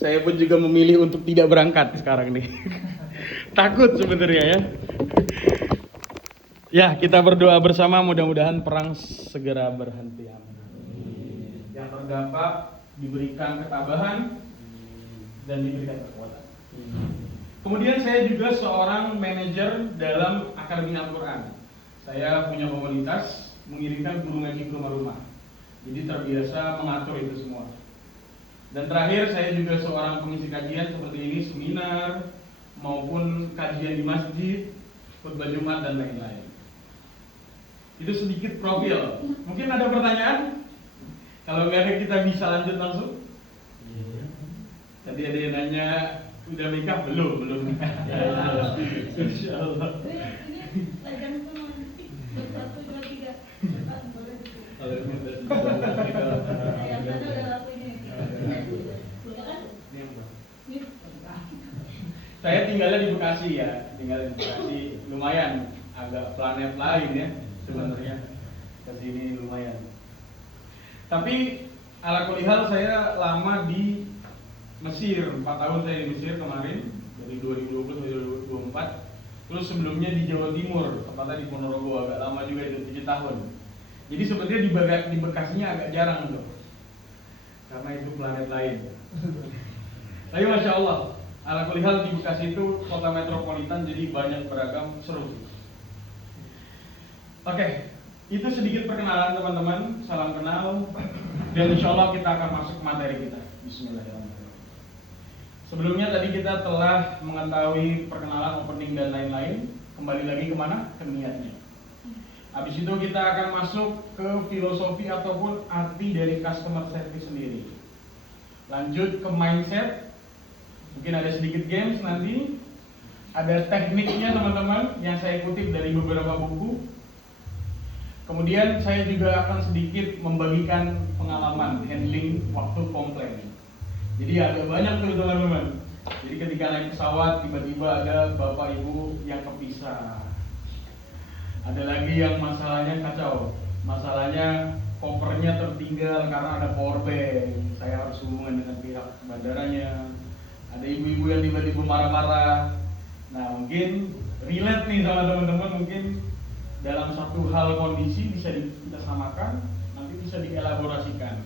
Saya pun juga memilih untuk tidak berangkat sekarang nih. Takut sebenarnya ya. Ya, kita berdoa bersama mudah-mudahan perang segera berhenti. Yang terdampak diberikan ketabahan dan diberikan kekuatan. Kemudian saya juga seorang manajer dalam Akademi Al-Quran. Saya punya komunitas mengirimkan guru ngaji ke rumah-rumah. Jadi terbiasa mengatur itu semua. Dan terakhir saya juga seorang pengisi kajian seperti ini, seminar maupun kajian di masjid, khutbah Jumat dan lain-lain. Itu sedikit profil. Mungkin ada pertanyaan? Kalau nggak ada kita bisa lanjut langsung. Tadi ada yang nanya udah nikah belum? Belum nikah. Insya Allah. Ini lajan semua nanti 1, 2, 3. Yang sana udah lakuin ini. Punya kan? Saya tinggalnya di Bekasi ya, tinggal di Bekasi, lumayan agak planet lain ya sebenarnya, ke sini lumayan. Tapi ala kulihal saya lama di Mesir, 4 tahun saya di Mesir kemarin, dari 2020 sampai 2024. Terus sebelumnya di Jawa Timur, tepatnya di Ponorogo, agak lama juga itu 7 tahun. Jadi sebenarnya di Bekasinya agak jarang tuh, karena itu planet lain. Tapi Masya Allah, ala kulihal di Bekasi itu kota metropolitan, jadi banyak beragam, seru. Oke, itu sedikit perkenalan teman-teman, salam kenal, dan insya Allah kita akan masuk ke materi kita. Bismillahirrahmanirrahim. Sebelumnya tadi kita telah mengetahui perkenalan, opening dan lain-lain. Kembali lagi kemana? Ke niatnya. Habis itu kita akan masuk ke filosofi ataupun arti dari customer service sendiri. Lanjut ke mindset. Mungkin ada sedikit games nanti. Ada tekniknya teman-teman yang saya kutip dari beberapa buku. Kemudian saya juga akan sedikit membagikan pengalaman handling waktu komplain. Jadi agak banyak tuh teman-teman. Jadi ketika naik pesawat tiba-tiba ada bapak ibu yang kepisah. Ada lagi yang masalahnya kacau. Masalahnya kopernya tertinggal karena ada power bank. Saya harus hubungan dengan pihak bandaranya. Ada ibu-ibu yang tiba-tiba marah-marah. Nah mungkin relate nih sama teman-teman, mungkin dalam satu hal kondisi bisa kita samakan, nanti bisa dielaborasikan.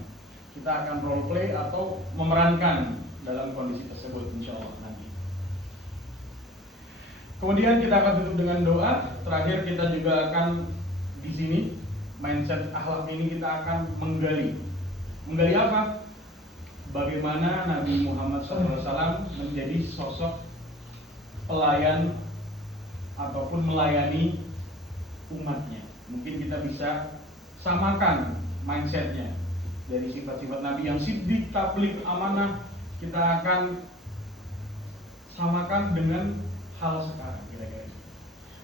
Kita akan role play atau memerankan dalam kondisi tersebut insya Allah nanti. Kemudian kita akan tutup dengan doa. Terakhir kita juga akan di sini mindset akhlak ini kita akan menggali. Menggali apa? Bagaimana Nabi Muhammad SAW menjadi sosok pelayan ataupun melayani umatnya. Mungkin kita bisa samakan mindsetnya dari sifat-sifat Nabi yang siddiq, tabligh, amanah. Kita akan samakan dengan hal sekarang kira-kira.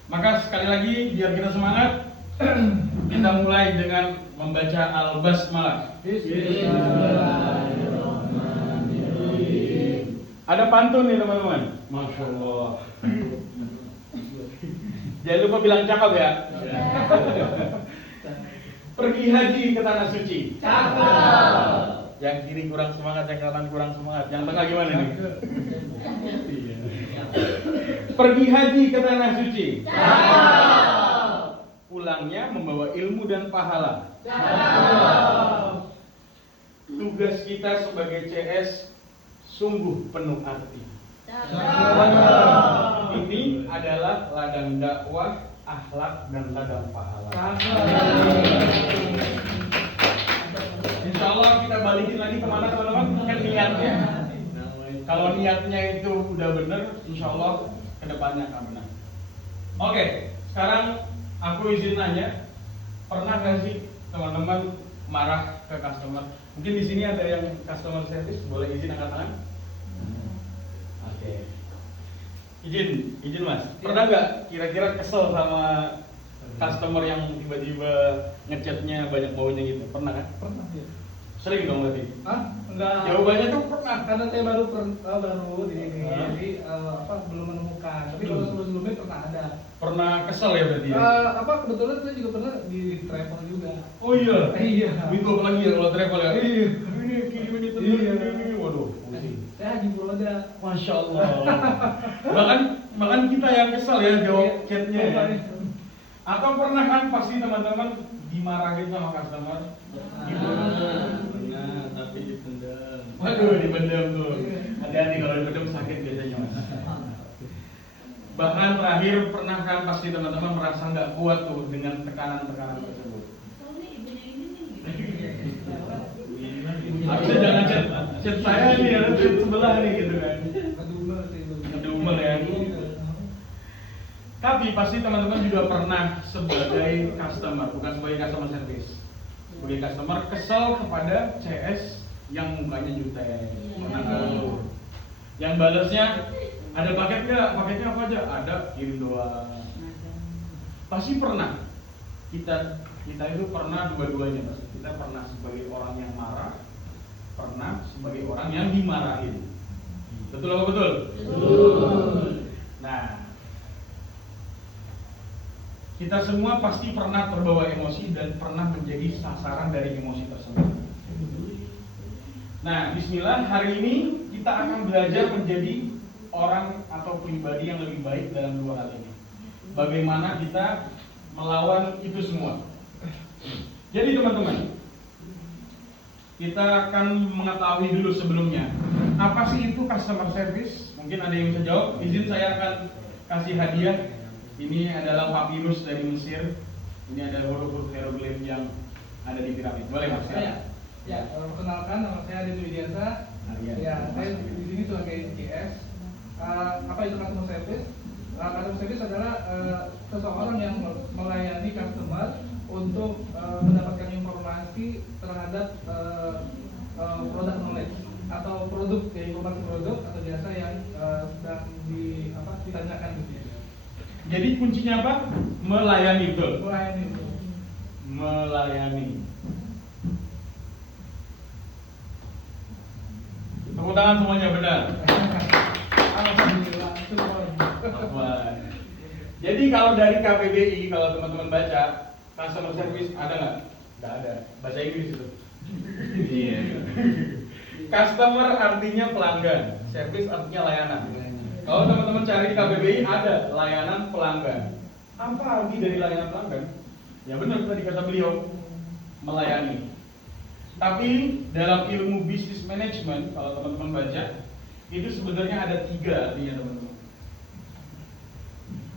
Maka sekali lagi biar kita semangat, kita mulai dengan membaca Al-Basmalah. Bismillahirrahmanirrahim. Ada pantun nih teman-teman. Masya Allah. Jangan lupa bilang cakep ya. Pergi haji ke tanah suci. Cakep. Yang kiri kurang semangat, yang kanan kurang semangat. Yang tengah gimana nih? Pergi haji ke tanah suci. Cakep. Pulangnya membawa ilmu dan pahala. Cakep. Tugas kita sebagai CS sungguh penuh arti. Ini adalah ladang dakwah, akhlak dan ladang pahala. Insya Allah kita balikin lagi kemana teman-teman? Kan niatnya. Kalau niatnya itu udah benar, insya Allah kedepannya akan benar. Oke, sekarang aku izin nanya, pernah nggak sih teman-teman marah ke customer? Mungkin di sini ada yang customer service, boleh izin angkat tangan? Oke. Izin Mas. Pernah nggak kira-kira kesel sama customer yang tiba-tiba ngechatnya banyak maunya gitu? Pernah kan? Pernah ya. Sering dong berarti? Ah, enggak. Jawabannya tuh pernah. Karena saya baru di sini, jadi belum menemukan. Tapi kalau sebelum-sebelumnya pernah ada. Pernah kesel ya berarti ya? Kebetulan saya juga pernah di travel juga. Oh iya. Iya. Itu apa lagi ya kalau travel ya? Iya. Ini Iya. ini. Waduh, pusing. Saya haji Furoda. Masya Allah. bahkan kita yang kesal ya jawab chatnya ya. Atau pernah kan pasti teman-teman dimarahin sama customer? Pernah, tapi dipendam. Waduh, dipendam tuh. Hati-hati kalau dipendam sakit biasanya mas. Bahkan terakhir pernah kan pasti teman-teman merasa nggak kuat tuh dengan tekanan-tekanan tersebut. Soalnya ibunya ini nih. Harusnya jangan chat saya nih, ada chat sebelah nih gitu kan. Ngedumel sih itu. Ngedumel ya. Tapi pasti teman-teman juga pernah sebagai customer, bukan sebagai customer service. Sebagai customer kesel kepada CS yang mukanya jutek. Pernah nggak? Yang balasnya ada paket nggak? Paketnya apa aja? Ada, kirim doang. Pasti pernah. Kita itu pernah dua-duanya, Mas. Kita pernah sebagai orang yang marah, pernah sebagai orang yang dimarahin. Betul apa betul? Betul. Nah, kita semua pasti pernah terbawa emosi dan pernah menjadi sasaran dari emosi tersebut. Nah, bismillah, hari ini kita akan belajar menjadi orang atau pribadi yang lebih baik dalam dua hal ini. Bagaimana kita melawan itu semua. Jadi teman-teman, kita akan mengetahui dulu sebelumnya apa sih itu customer service. Mungkin ada yang bisa jawab. Izin saya akan kasih hadiah. Ini adalah papirus dari Mesir. Ini ada huruf hieroglif yang ada di piramid. Boleh mas? Ya, perkenalkan nama saya Adi Widiansa. Ya, saya di sini sebagai CS. Apa itu customer service? Customer service adalah seseorang yang melayani customer untuk mendapatkan informasi terhadap produk knowledge atau produk, ya, informasi produk atau jasa yang sedang ditanyakan gitu ya. Jadi kuncinya apa? Melayani, betul? Melayani itu. Melayani. Tepuk tangan semuanya, benar. Alhamdulillah, syukur. Jadi kalau dari KBBI, kalau teman-teman baca customer service ada nggak? Nggak ada. Bahasa Inggris itu. Iya. Customer artinya pelanggan, service artinya layanan. Kalau teman-teman cari di KBBI ada layanan pelanggan. Apa arti dari layanan pelanggan? Ya benar tadi kata beliau, melayani. Tapi dalam ilmu bisnis manajemen, kalau teman-teman baca, itu sebenarnya ada 3 artinya teman-teman.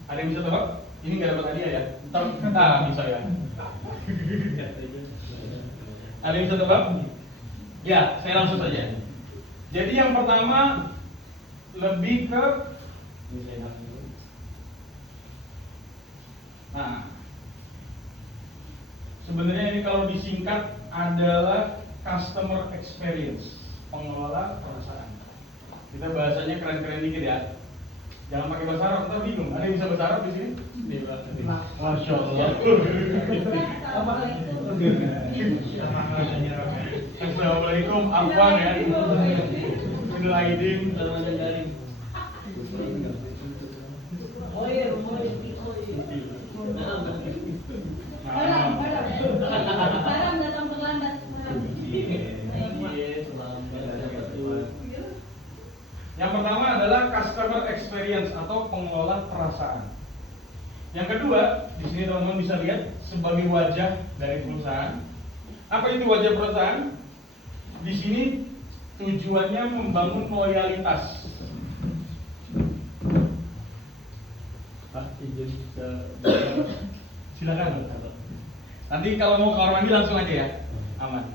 Ada yang bisa tebak? Ini nggak dapat hadiah ya? Ntar bisa ya. Ada yang bisa tebak? Ya, saya langsung saja. Jadi yang pertama lebih ke sebenarnya ini kalau disingkat adalah customer experience, pengelola perasaan. Kita bahasanya keren-keren dikit ya. Jangan pakai bahasa Arab, ntar bingung. Ada yang bisa bahasa Arab di sini? Masya Allah. Assalamualaikum, Afwan ya. Minul aidin, selamat datang. Barang datang terlambat. Yang pertama adalah customer experience atau pengelola perasaan. Yang kedua, di sini teman-teman bisa lihat sebagai wajah dari perusahaan. Apa itu wajah perusahaan? Di sini tujuannya membangun loyalitas. Pak, izin silakan. Nanti kalau mau ke kamar mandi langsung aja ya, aman.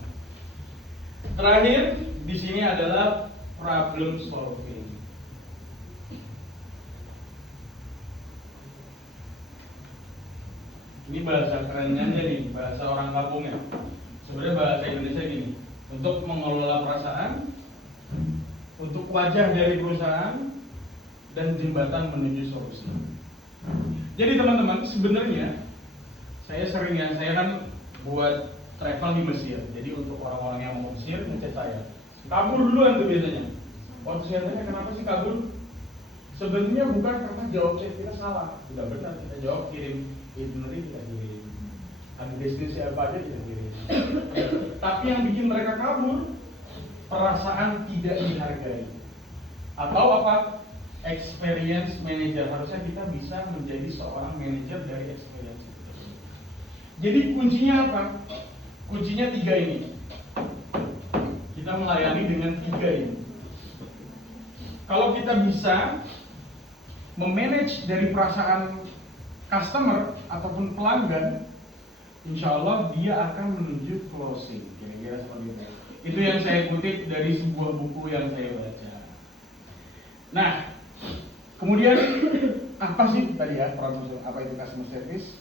Terakhir di sini adalah problem solving. Ini bahasa kerennya nih, bahasa orang kampung ya. Sebenarnya bahasa Indonesia gini, untuk mengelola perasaan, untuk wajah dari perusahaan, dan jembatan menuju solusi. Jadi teman-teman, sebenarnya saya kan buat travel di Mesir. Jadi untuk orang-orang yang mau Mesir, ngechat saya. Kabur duluan tuh biasanya. Waktu saya tanya kenapa sih kabur? Sebenarnya bukan karena jawab chat kita salah. Tidak benar, kita jawab kirim itinerary, kita kirim. Ada destinasi apa aja kita kirim. Tapi yang bikin mereka kabur, perasaan tidak dihargai. Atau apa? Experience manager. Harusnya kita bisa menjadi seorang manajer dari experience. Jadi kuncinya apa? Kuncinya 3 ini. Kita melayani dengan 3 ini. Kalau kita bisa memanage dari perasaan customer ataupun pelanggan, insya Allah dia akan menuju closing. Kira-kira seperti itu. Itu yang saya kutip dari sebuah buku yang saya baca. Nah, kemudian apa sih tadi ya apa itu customer service?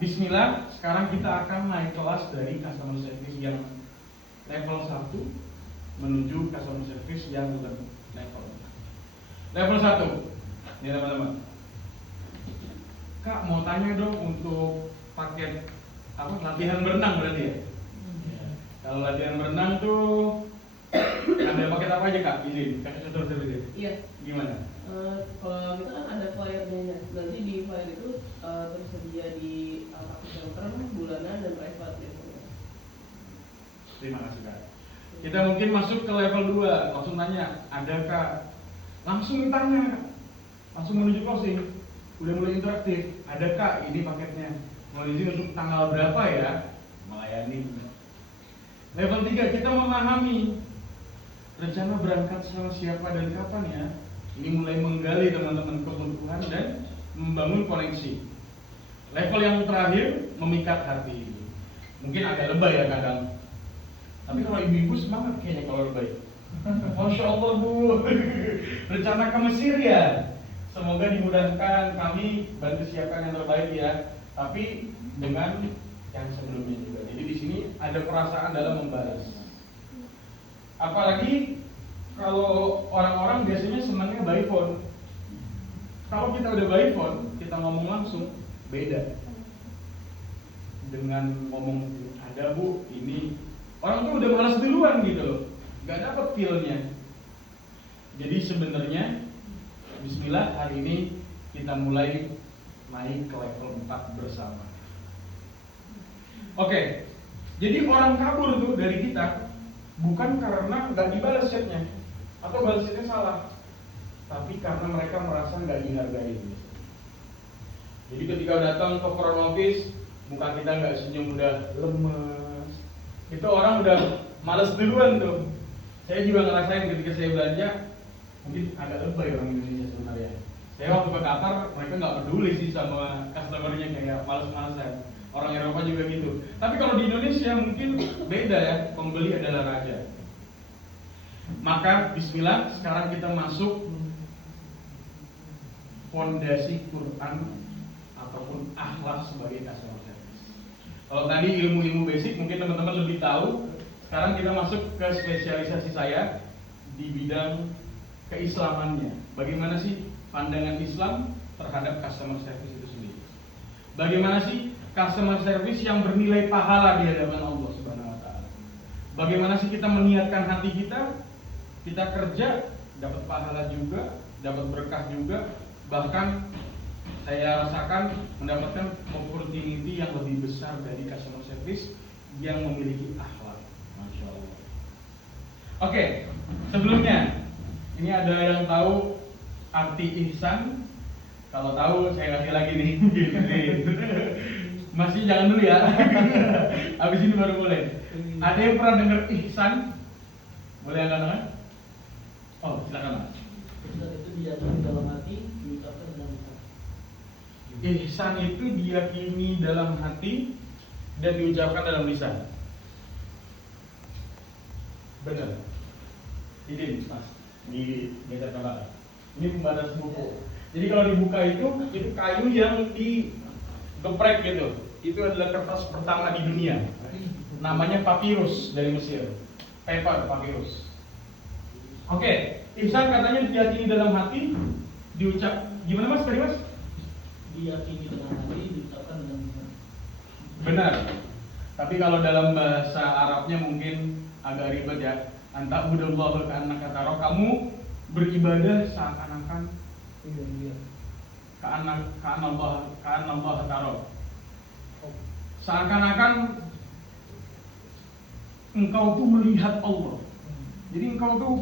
Bismillah, sekarang kita akan naik kelas dari customer service yang level 1 menuju customer service yang level 1. Ini teman-teman. Kak mau tanya dong untuk paket apa latihan berenang berarti ya? Kalau latihan berenang tuh ada paket apa aja Kak? Izin, Kak contoh service. Iya. Gimana? Kalau kita kan ada flyernya, nanti di flyer itu tersedia di paket shelter, bulanan dan private gitu. Terima kasih Kak. Kita mungkin masuk ke level 2, langsung tanya, ada Kak? Langsung tanya, langsung menuju closing. Udah mulai interaktif, ada Kak ini paketnya? Mau izin untuk tanggal berapa ya? Melayani. Level 3 kita memahami rencana berangkat sama siapa dan kapan ya. Ini mulai menggali teman-teman kebutuhan dan membangun koneksi. Level yang terakhir memikat hati. Mungkin agak lebay ya kadang. Tapi kalau ibu-ibu semangat kayaknya kalau lebay. Masya Allah Bu, rencana ke Mesir ya. Semoga dimudahkan, kami bantu siapkan yang terbaik ya. Tapi dengan yang sebelumnya juga. Jadi di sini ada perasaan dalam membalas. Apalagi kalau orang-orang biasanya senangnya by phone. Kalau kita udah by phone, kita ngomong langsung beda. Dengan ngomong ada Bu, ini orang tuh udah malas duluan gitu loh. Gak dapet feel-nya. Jadi sebenarnya bismillah hari ini kita mulai naik ke level 4 bersama. Oke, jadi orang kabur tuh dari kita bukan karena gak dibalas chatnya atau balas chatnya salah, tapi karena mereka merasa gak dihargai. Jadi ketika datang ke front office, muka kita gak senyum, udah lemes, itu orang udah males duluan tuh. Saya juga ngerasain ketika saya belanja, mungkin agak lebay orang Indonesia sebenarnya. Saya waktu ke Qatar, mereka nggak peduli sih sama customernya, kayak males-malesan. Orang Eropa juga gitu. Tapi kalau di Indonesia mungkin beda ya, pembeli adalah raja. Maka bismillah, sekarang kita masuk fondasi Quran ataupun akhlak sebagai customer service. Kalau tadi ilmu-ilmu basic mungkin teman-teman lebih tahu. Sekarang kita masuk ke spesialisasi saya di bidang keislamannya. Bagaimana sih pandangan Islam terhadap customer service itu sendiri? Bagaimana sih customer service yang bernilai pahala di hadapan Allah Subhanahu wa taala? Bagaimana sih kita meniatkan hati kita kerja dapat pahala juga, dapat berkah juga, bahkan saya rasakan mendapatkan opportunity yang lebih besar dari customer service yang memiliki akhlak. Masya Allah. Oke, sebelumnya ini ada yang tahu arti ihsan? Kalau tahu saya kasih lagi nih. Masih jangan dulu ya. Habis ini baru boleh. Ada yang pernah dengar ihsan? Boleh angkat tangan? Oh, silakan Mas. Ihsan itu diyakini dalam hati, diucapkan dengan lisan. Ihsan itu diyakini dalam hati dan diucapkan dalam lisan. Benar. Ini Mas, di geser kamera. Ini pembatas buku. Jadi kalau dibuka itu kayu yang digeprek gitu. Itu adalah kertas pertama di dunia. Namanya papyrus dari Mesir. Paper papyrus. Oke, ihsan katanya diyakini dalam hati, diucap. Gimana Mas? Tadi Mas? Diyakini dengan hati, diucapkan dengan lisan. Benar. Tapi kalau dalam bahasa Arabnya mungkin agak ribet ya. Anta budallahu ka'annaka taro, kamu beribadah seakan-akan ka'annallah taro. Seakan-akan engkau tuh melihat Allah. Jadi engkau tuh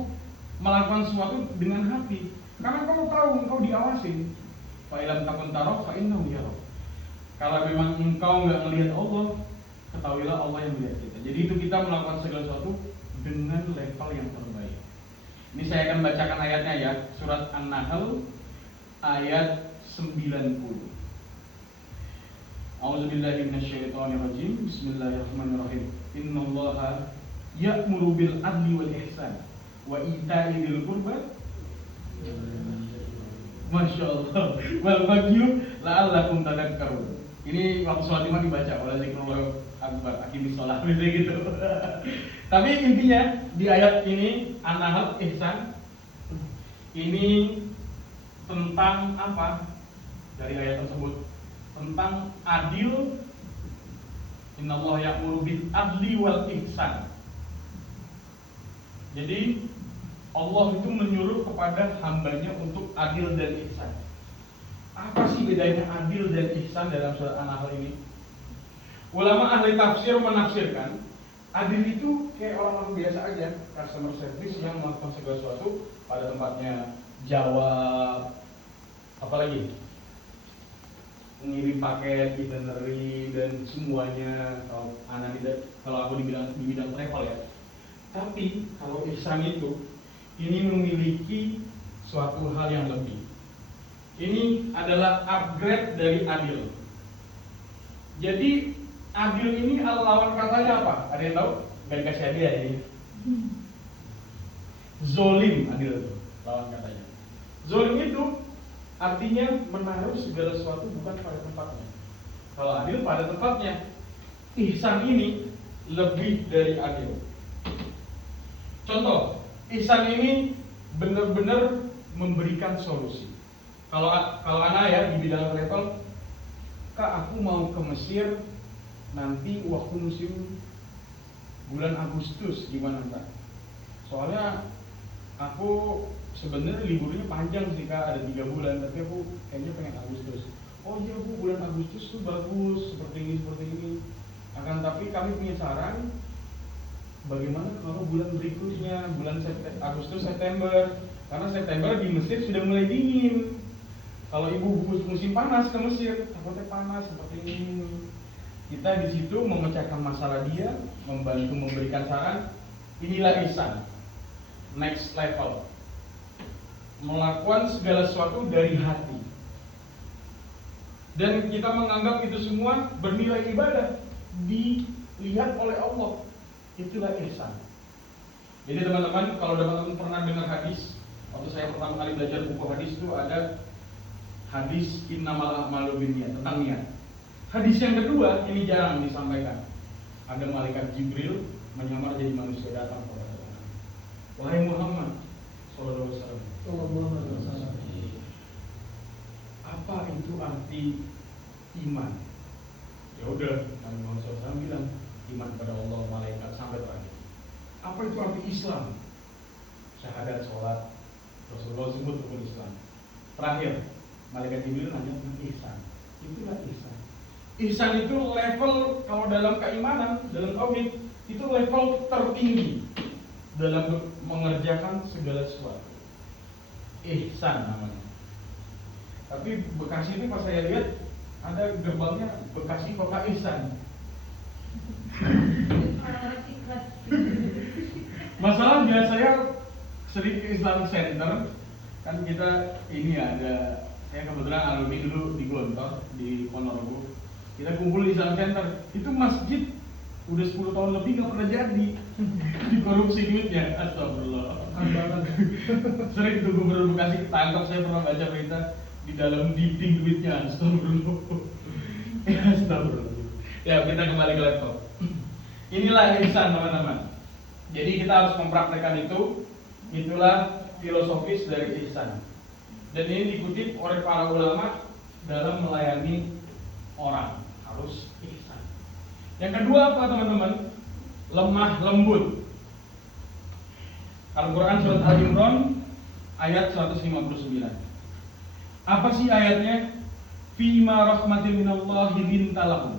melakukan sesuatu dengan hati. Karena kau tahu engkau diawasin. Fa ilam takun taro fa innahu yarah. Kalau memang engkau nggak melihat Allah, ketahuilah Allah yang melihat kita. Jadi itu kita melakukan segala sesuatu dengan level yang terbaik. Ini saya akan bacakan ayatnya ya, surat An-Nahl ayat 90. A'udzubillahi minasyaitonirrajim. Bismillahirrahmanirrahim. Innallaha ya'muru bil adli wal ihsan wa ita'i dzil qurba. Masya Allah. Wal bagyu la'allakum tadhakkarun. Ini waktu sholat Jumat dibaca oleh zikrullah akbar aqimis shalah gitu. Tapi intinya di ayat ini An-Nahl ihsan ini tentang apa? Dari ayat tersebut tentang adil. Innallaha ya'muru bil adli wal ihsan. Jadi Allah itu menyuruh kepada hambanya untuk adil dan ihsan. Apa sih bedanya adil dan ihsan dalam surat An-Nahl ini? Ulama ahli tafsir menafsirkan adil itu kayak orang-orang biasa aja, customer service yang melakukan segala sesuatu pada tempatnya, jawab, apalagi mengirim paket, itinerary dan semuanya. Kalau aku di bidang travel ya. Tapi kalau ihsan itu ini memiliki suatu hal yang lebih. Ini adalah upgrade dari adil. Jadi adil ini lawan katanya apa? Ada yang tahu? Gak dikasih hadiah ini. Zolim adil itu lawan katanya. Zolim itu artinya menaruh segala sesuatu bukan pada tempatnya. Kalau adil pada tempatnya. Ihsan ini lebih dari adil. Contoh, ihsan ini benar-benar memberikan solusi. Kalau anak ya di bidang travel, Kak aku mau ke Mesir nanti waktu musim bulan Agustus, gimana Kak? Soalnya aku sebenarnya liburnya panjang sih Kak, ada 3 bulan, tapi aku kayaknya pengen Agustus. Oh iya Bu, bulan Agustus tuh bagus, seperti ini. Akan tapi kami punya saran, bagaimana kalau bulan berikutnya, bulan Agustus, September? Karena September di Mesir sudah mulai dingin. Kalau ibu musim panas ke Mesir, takutnya panas seperti ini. Kita di situ memecahkan masalah dia, membantu memberikan saran. Inilah ihsan. Next level. Melakukan segala sesuatu dari hati. Dan kita menganggap itu semua bernilai ibadah, dilihat oleh Allah. Itulah ihsan. Jadi teman-teman, kalau teman-teman pernah dengar hadis, waktu saya pertama kali belajar buku hadis itu ada hadis innamal a'malu binniyat tentang niat. Hadis yang kedua ini jarang disampaikan. Ada malaikat Jibril menyamar jadi manusia datang kepada Tuhan. Wahai Muhammad sallallahu alaihi wasallam. Apa itu arti iman? Ya udah, Nabi Muhammad SAW bilang iman pada Allah, malaikat sampai terakhir. Apa itu arti Islam? Syahadat, sholat, Rasulullah sebut rukun Islam. Terakhir, malaikat Jibril nanya tentang ihsan. Itulah ihsan. Ihsan itu level, kalau dalam keimanan, dalam tauhid, itu level tertinggi dalam mengerjakan segala sesuatu. Ihsan namanya. Tapi Bekasi ini pas saya lihat ada gerbangnya Bekasi Kota Ihsan. Masalahnya saya sering ke Islamic Center, kan kita ini ada, saya kebetulan alumni dulu di Gontor di Ponorogo. Kita kumpul di Islamic Center, itu masjid udah 10 tahun lebih nggak pernah jadi, dikorupsi duitnya. Astagfirullah. Sering itu gubernur Bekasi ketangkap, saya pernah baca berita di dalam dinding duitnya. Astagfirullah. Astagfirullah. Ya kita kembali ke laptop. Inilah ihsan teman-teman. Jadi kita harus mempraktekkan itu. Itulah filosofis dari ihsan. Dan ini dikutip oleh para ulama dalam melayani orang, harus ihsan. Yang kedua apa teman-teman? Lemah lembut. Al-Quran surat Al-Imran ayat 159. Apa sih ayatnya? Fima rahmatin minallahi linta lahum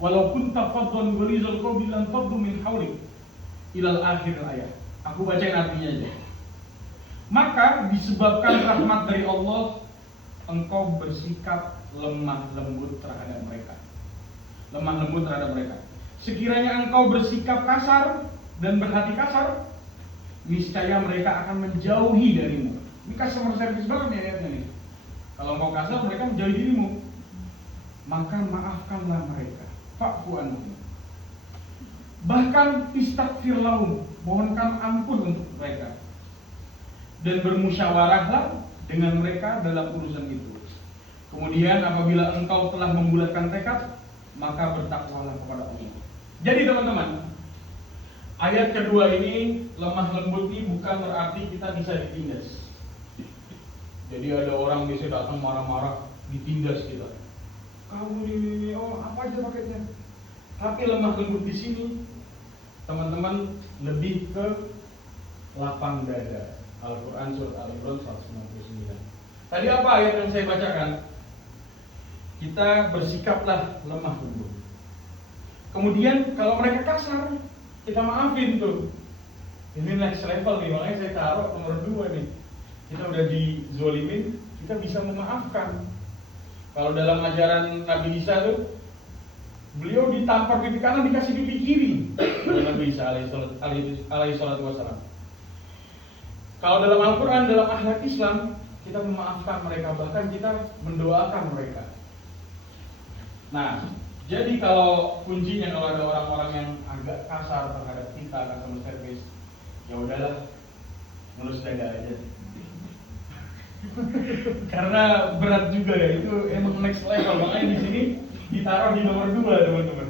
walau kunta faddan ghalidhal qalbi lan faddu min hawlik ilal akhir ayat. Aku bacain artinya aja. Maka disebabkan rahmat dari Allah, engkau bersikap lemah lembut terhadap mereka. Lemah lembut terhadap mereka. Sekiranya engkau bersikap kasar dan berhati kasar, niscaya mereka akan menjauhi darimu. Ini customer service banget nih ayatnya nih. Kalau engkau kasar, mereka menjauhi dirimu. Maka maafkanlah mereka. Fa'fu anhum. Bahkan istaghfir lahum, mohonkan ampun untuk mereka. Dan bermusyawarahlah dengan mereka dalam urusan itu. Kemudian apabila engkau telah membulatkan tekad, maka bertakwalah kepada Allah. Jadi teman-teman, ayat kedua ini, lemah lembut ini bukan berarti kita bisa ditindas. Jadi ada orang bisa datang marah-marah, ditindas kita. Kamu ini, oh apa aja paketnya. Tapi lemah lembut di sini, teman-teman, lebih ke lapang dada. Al-Quran surat Al-Imran 199. Tadi apa ayat yang saya bacakan? Kita bersikaplah lemah lembut. Kemudian kalau mereka kasar, kita maafin tuh. Ini next level nih, makanya saya taruh nomor 2 nih. Kita udah dizolimin, kita bisa memaafkan. Kalau dalam ajaran Nabi Isa tuh, beliau ditampar pipi kanan, dikasih pipi kiri oleh Nabi Isa alaihi salatu wassalam. Kalau dalam Al-Quran, dalam akhlak Islam, kita memaafkan mereka, bahkan kita mendoakan mereka. Nah, jadi kalau kuncinya, kalau ada orang-orang yang agak kasar terhadap kita, customer service, ya udahlah, ngelus dada aja. Karena berat juga ya, itu emang next level. Makanya di sini ditaruh di nomor 2, teman-teman.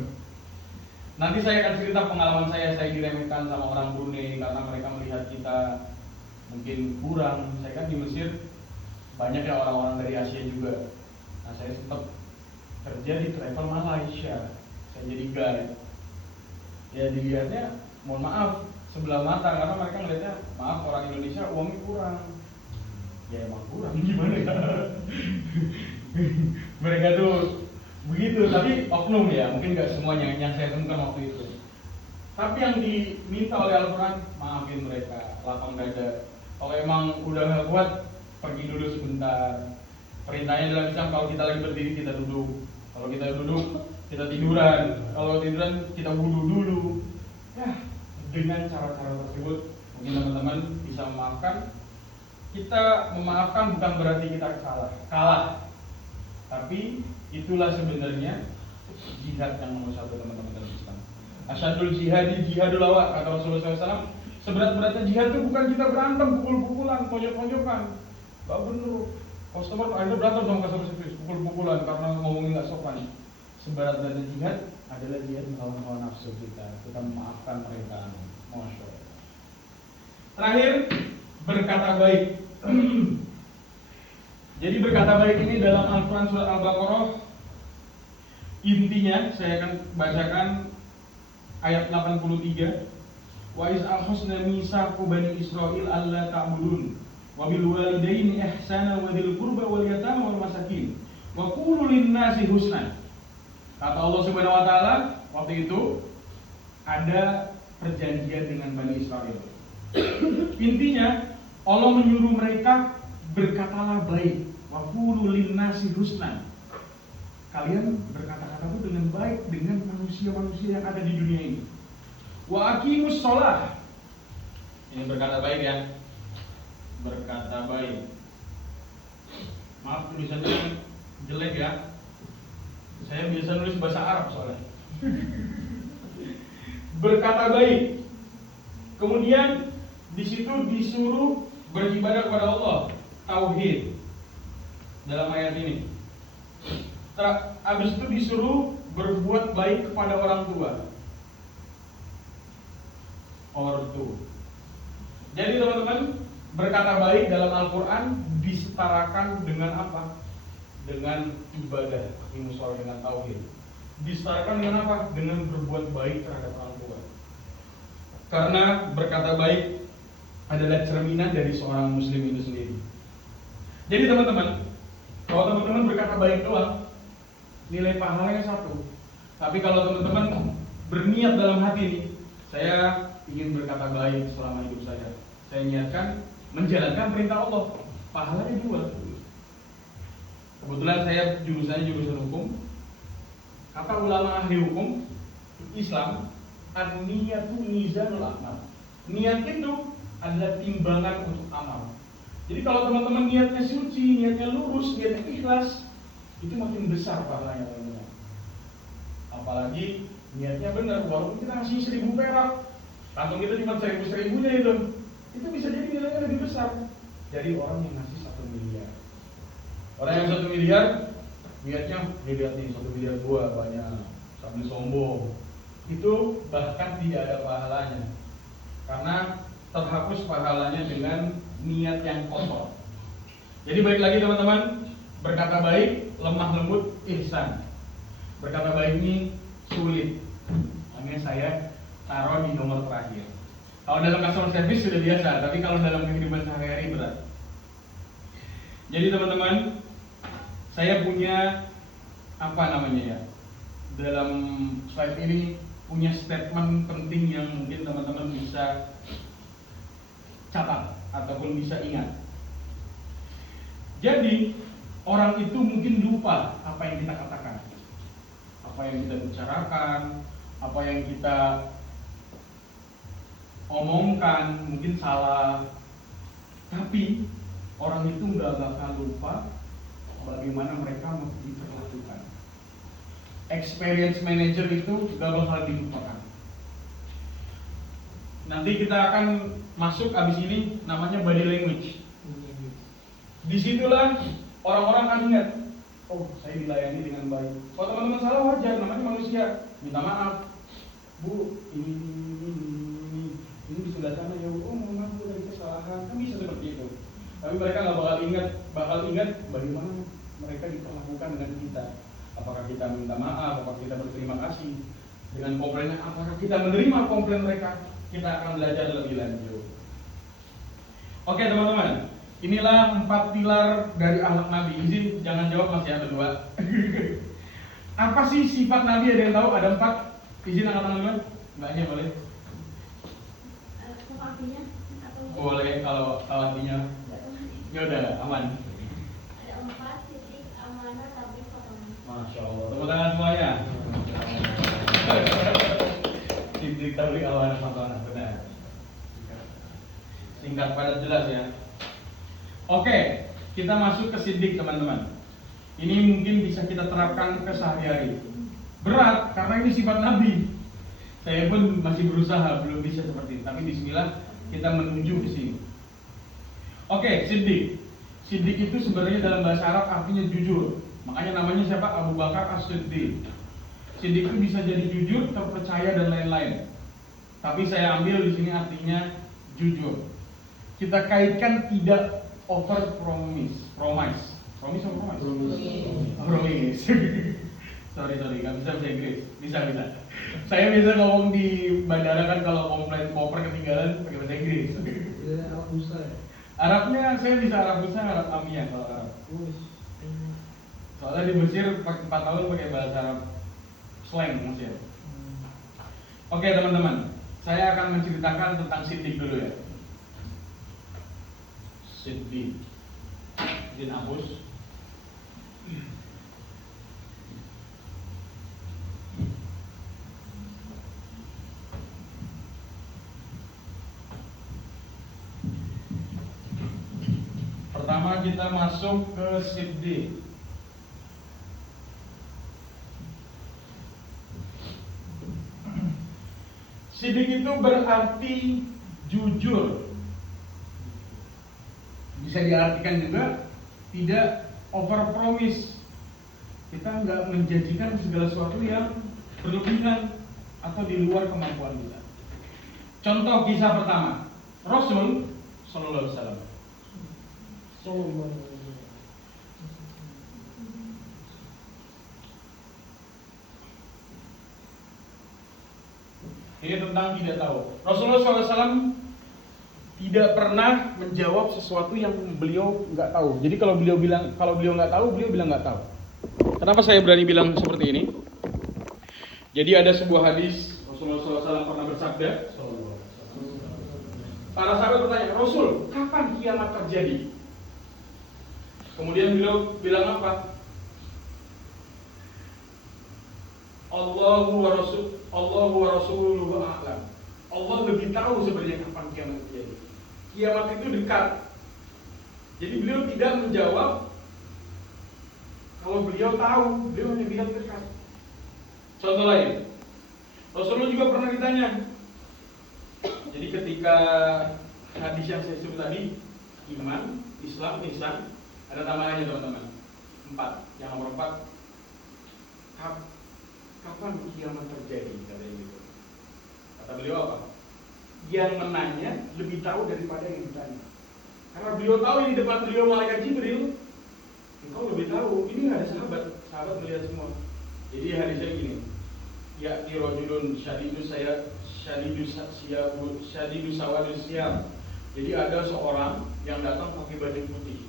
Nanti saya akan cerita pengalaman saya diremehkan sama orang Brunei karena mereka melihat kita mungkin kurang. Saya kan di Mesir banyak ya orang-orang dari Asia juga. Nah, saya sempat kerja di travel Malaysia. Saya jadi guide. Ya dilihatnya, mohon maaf, sebelah mata karena mereka ngelihatnya, maaf orang Indonesia uangnya kurang. Ya emang kurang, gimana ya? Mereka tuh begitu, tapi oknum ya, mungkin gak semuanya yang saya temukan waktu itu. Tapi yang diminta oleh Al-Quran, maafin mereka, lapang dada. Kalau emang udah gak kuat, pergi dulu sebentar. Perintahnya dalam Islam, kalau kita lagi berdiri, kita duduk. Kalau kita duduk, kita tiduran. Kalau tiduran, kita wudu dulu. Ya, dengan cara-cara tersebut, mungkin teman-teman bisa memaafkan. Kita memaafkan bukan berarti kita kalah. Tapi itulah sebenarnya jihad yang nomor 1, teman-teman dalam Islam. Asyadul jihadi jihadul lawa, kata Rasulullah SAW. Seberat-beratnya jihad itu bukan kita berantem, pukul-pukulan, tonjok-tonjokan. Gak bener. Customer akhirnya berantem sama customer service, pukul-pukulan karena ngomongin gak sopan. Seberat-beratnya jihad adalah jihad melawan hawa nafsu kita. Kita memaafkan mereka. Masya Allah. Terakhir, berkata baik. Jadi berkata baik ini dalam Al-Quran surat Al-Baqarah, intinya saya akan bacakan ayat 83. Wa iz akhadna mitsaqu bani Israil alla ta'budun wa bil walidaini ihsana wa dzil qurba wal yatama wal masakin wa qulu lin nasi husna. Kata Allah Subhanahu wa taala, waktu itu ada perjanjian dengan Bani Israil. Intinya Allah menyuruh mereka berkatalah baik, wa qulu lin nasi husna. Kalian berkata-kata itu dengan baik dengan manusia-manusia yang ada di dunia ini. Wa aqimus shalah. Ini berkata baik ya. Berkata baik. Maaf tulisannya jelek ya. Saya biasa nulis bahasa Arab soalnya. Berkata baik. Kemudian di situ disuruh beribadah kepada Allah, tauhid. Dalam ayat ini. Habis itu disuruh berbuat baik kepada orang tua. Ortu. Jadi teman-teman, berkata baik dalam Al-Quran disetarakan dengan apa? Dengan ibadah, imusolah, dengan tauhid. Disetarakan dengan apa? Dengan berbuat baik terhadap orang tua. Karena berkata baik adalah cerminan dari seorang muslim itu sendiri. Jadi teman-teman, kalau teman-teman berkata baik doang, nilai pahalanya 1. Tapi kalau teman-teman berniat dalam hati ini, saya ingin berkata baik selama hidup saya niatkan menjalankan perintah Allah. Pahalanya 2. Kebetulan saya jurusannya jurusan hukum. Kata ulama ahli hukum Islam, an-niyatu mizanul amal. Niat itu adalah timbangan untuk amal. Jadi kalau teman-teman niatnya suci, niatnya lurus, niatnya ikhlas, itu makin besar pahalanya. Apalagi niatnya benar, walaupun kita ngasih 1000 perak, kantong kita cuma 1000-1000-nya itu bisa jadi nilainya lebih besar dari orang yang ngasih 1 miliar. Orang yang 1 miliar, niatnya lihat nih 1 miliar gua banyak, sambil sombong. Itu bahkan tidak ada pahalanya, karena terhapus pahalanya dengan niat yang kotor. Jadi balik lagi teman-teman, berkata baik, lemah lembut, ihsan. Berkata baik ini sulit, makanya saya taruh di nomor terakhir. Kalau dalam customer service sudah biasa, tapi kalau dalam kehidupan sehari-hari berat. Jadi teman-teman, saya punya apa namanya ya, dalam slide ini punya statement penting yang mungkin teman-teman bisa catat ataupun bisa ingat. Jadi orang itu mungkin lupa apa yang kita katakan, apa yang kita bicarakan, apa yang kita omongkan, mungkin salah. Tapi orang itu nggak bakal lupa bagaimana mereka diperlakukan. Experience manager itu nggak bakal dilupakan. Nanti kita akan masuk abis ini namanya body language. Disitulah orang-orang akan ingat, oh saya dilayani dengan baik. Kalau teman-teman salah wajar, namanya manusia. Minta maaf, Bu, ini di sebelah sana ya Bu, oh mohon maaf Bu dari kesalahan. Kan bisa seperti itu. Tapi mereka nggak bakal ingat bagaimana mereka diperlakukan dengan kita. Apakah kita minta maaf, apakah kita berterima kasih dengan komplainnya, apakah kita menerima komplain mereka. Kita akan belajar lebih lanjut. Oke teman-teman, inilah 4 pilar dari akhlak Nabi. Izin jangan jawab, masih ada 2. Apa sih sifat Nabi, ada yang tahu? Ada 4. Izin angkat tangan dulu. Mbaknya boleh. Artinya atau Boleh kalau artinya. Ya udah aman. ada 4 titik amanah tapi potongan. Masya Allah. Tepuk tangan semuanya. Titik tablik amanah potongan, benar. Singkat padat jelas ya. Oke, kita masuk ke sidik teman-teman. Ini mungkin bisa kita terapkan ke sehari-hari. Berat karena ini sifat Nabi. Saya pun masih berusaha, belum bisa seperti itu. Tapi bismillah kita menuju ke sini. Oke, sidik. Sidik itu sebenarnya dalam bahasa Arab artinya jujur. Makanya namanya siapa? Abu Bakar As-Siddiq. Sidik itu bisa jadi jujur, terpercaya dan lain-lain. Tapi saya ambil di sini artinya jujur. Kita kaitkan tidak over promise. Promise atau promise? Promise. sorry, nggak bisa bahasa Inggris. Bisa. Saya bisa ngomong di bandara kan kalau komplain koper ketinggalan pakai bahasa Inggris. Arab Musa ya? Arabnya saya bisa Arab Musa, Arab Amiyah kalau Arab. Soalnya di Mesir 4 tahun pakai bahasa Arab slang Mesir. Oke teman-teman, saya akan menceritakan tentang sidik dulu ya. Sidik. Izin hapus. Pertama kita masuk ke sidik. Sidik itu berarti jujur. Bisa diartikan juga tidak over promise. Kita nggak menjanjikan segala sesuatu yang berlebihan atau di luar kemampuan kita. Contoh kisah pertama, Rasul Sallallahu Alaihi Wasallam. Ini tentang tidak tahu. Rasulullah SAW tidak pernah menjawab sesuatu yang beliau nggak tahu. Jadi kalau beliau nggak tahu, beliau bilang nggak tahu. Kenapa saya berani bilang seperti ini? Jadi ada sebuah hadis Rasulullah SAW pernah bersabda, Para sahabat bertanya, Rasul, kapan kiamat terjadi? Kemudian beliau bilang apa? Allahu wa rasuluhu a'lam. Allah lebih tahu sebenarnya kapan kiamat terjadi. Kiamat itu dekat. Jadi beliau tidak menjawab kalau beliau tahu, beliau hanya bilang dekat. Contoh lain, Rasulullah juga pernah ditanya. Jadi ketika hadis yang saya sebut tadi, iman, Islam, ihsan, ada tambahannya teman-teman. 4. Yang nomor 4, kapan kiamat terjadi? Katanya gitu. Kata beliau apa? Yang menanya lebih tahu daripada yang ditanya. Karena beliau tahu di depan beliau malaikat Jibril, engkau lebih tahu. Ini nggak ada sahabat melihat semua. Jadi hadisnya gini, ya rajulun syadidus sawadus siyam. Jadi ada seorang yang datang pakai baju putih,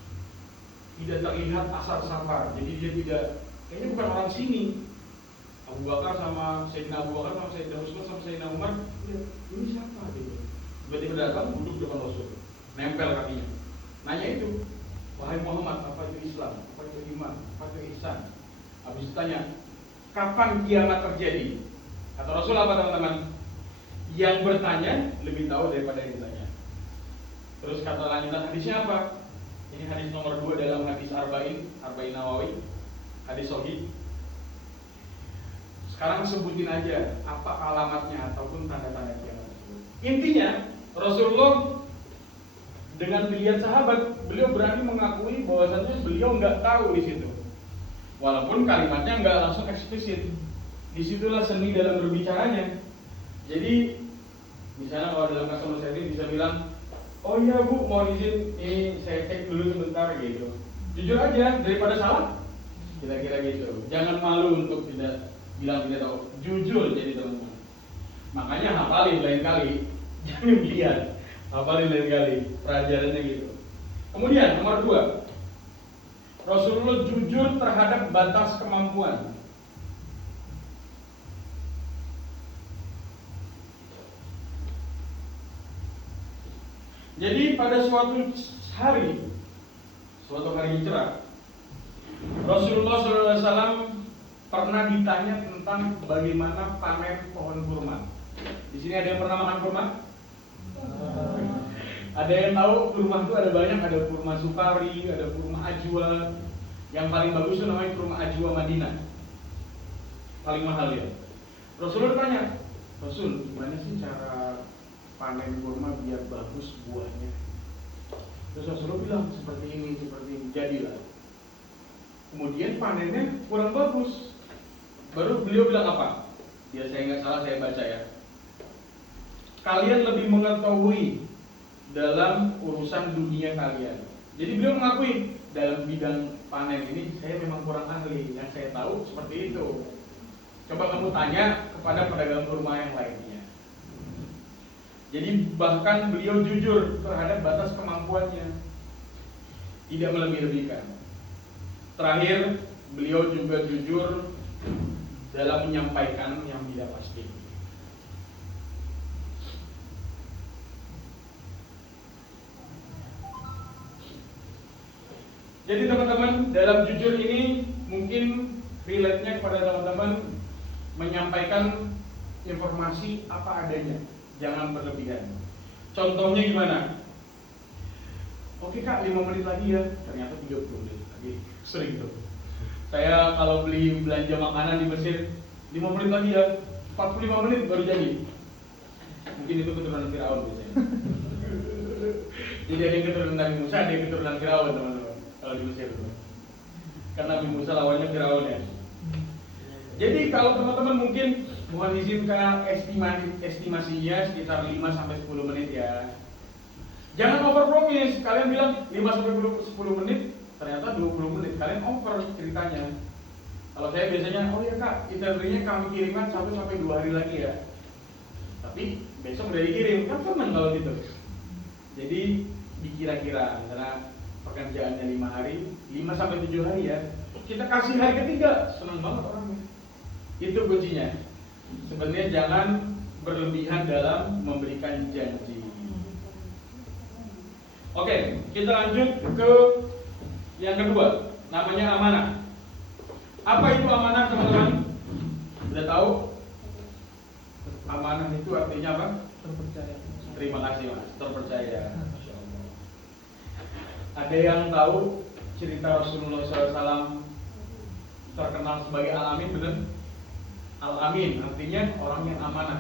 tidak terlihat asar safar. Jadi dia tidak, kayaknya bukan orang sini. Abu Bakar sama Sayyidina Abu Bakar sama Sayyidina Utsman sama Sayyidina Umar, ini siapa gitu? Tiba-tiba datang duduk depan Rasul, nempel kakinya. Nanya itu, wahai Muhammad, apa itu Islam? Apa itu iman? Apa itu ihsan? Habis ditanya, kapan kiamat terjadi? Kata Rasul apa teman-teman? Yang bertanya lebih tahu daripada yang ditanya. Terus kata lanjutan hadisnya apa? Ini hadis nomor 2 dalam hadis Arba'in Nawawi, hadis Sahih. Sekarang sebutin aja apa alamatnya ataupun tanda-tanda kiamat tersebut. Intinya Rasulullah dengan pilihan sahabat, beliau berani mengakui bahwasannya beliau nggak tahu di situ. Walaupun kalimatnya nggak langsung eksplisit. Disitulah seni dalam berbicaranya. Jadi misalnya kalau dalam customer service bisa bilang, oh iya bu, mau izin ini saya cek dulu sebentar gitu. Jujur aja daripada salah. Kira-kira gitu. Jangan malu untuk tidak bilang tidak tahu. Jujur jadi teman-teman. Makanya hafalin lain kali. Jangan lihat. Hafalin lain kali. Pelajarannya gitu. Kemudian nomor 2, Rasulullah jujur terhadap batas kemampuan. Jadi pada suatu hari cerah, Rasulullah SAW pernah ditanya tentang bagaimana panen pohon kurma. Di sini ada yang pernah makan kurma? Ada yang tahu kurma itu ada banyak, ada kurma Sukari, ada kurma Ajwa. Yang paling bagus itu namanya kurma Ajwa Madinah. Paling mahal ya. Rasulullah tanya, Rasul, gimana sih cara panen kurma biar bagus buahnya? Terus Rasulullah bilang seperti ini, jadilah. Kemudian panennya kurang bagus. Baru beliau bilang apa? Ya saya nggak salah saya baca ya. Kalian lebih mengetahui dalam urusan dunia kalian. Jadi beliau mengakui dalam bidang panen ini saya memang kurang ahli. Yang saya tahu seperti itu. Coba kamu tanya kepada pedagang kurma yang lainnya. Jadi bahkan beliau jujur terhadap batas kemampuannya, tidak melebih-lebihkan. Terakhir, beliau juga jujur dalam menyampaikan yang tidak pasti. Jadi teman-teman, dalam jujur ini mungkin relate-nya kepada teman-teman menyampaikan informasi apa adanya. Jangan berlebihan. Contohnya gimana? Oke kak, 5 menit lagi ya. Ternyata 30 menit lagi. Sering tuh. Saya kalau beli belanja makanan di Mesir, 5 menit lagi ya. 45 menit baru jadi. Mungkin itu keturunan Firaun biasanya. Jadi ada yang keturunan Nabi Musa, ada yang keturunan Firaun teman-teman. Kalau di Mesir itu. Karena Nabi Musa lawannya Firaun ya. Jadi kalau teman-teman mungkin mohon izin ke estimasinya sekitar 5-10 menit ya. Jangan over promise. Kalian bilang 5-10 menit, ternyata 20 menit. Kalian over ceritanya. Kalau saya biasanya, oh ya kak, interviewnya kami kirimkan 1-2 hari lagi ya. Tapi besok udah dikirim, kan seneng kalau gitu. Jadi dikira-kira, karena pekerjaannya 5 hari, 5-7 hari ya. Kita kasih hari ketiga, seneng banget orangnya. Itu kuncinya. Sebenarnya jangan berlebihan dalam memberikan janji. Oke, kita lanjut ke yang kedua, namanya amanah. Apa itu amanah, teman-teman? Udah tahu? Amanah itu artinya apa? Terpercaya. Terima kasih Mas, terpercaya. Masya Allah. Ada yang tahu cerita Rasulullah SAW terkenal sebagai Al-Amin, benar? Al-Amin artinya orang yang amanah.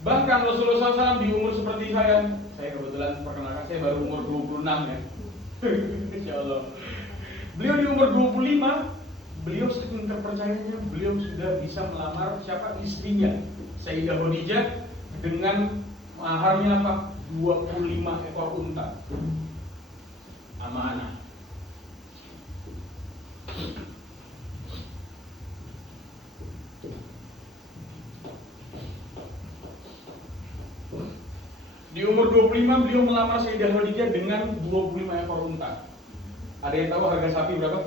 Bahkan Rasulullah SAW di umur seperti saya kebetulan perkenalkan saya baru umur 26 ya. Insya Allah. Beliau di umur 25, beliau saking terpercayanya, beliau sudah bisa melamar siapa? Istrinya, Sayyidah Khadijah, dengan maharnya apa? 25 ekor unta. Amanah. Di umur 25 beliau melamar Sayyidah Khadijah dengan 25 ekor unta. Ada yang tahu harga sapi berapa?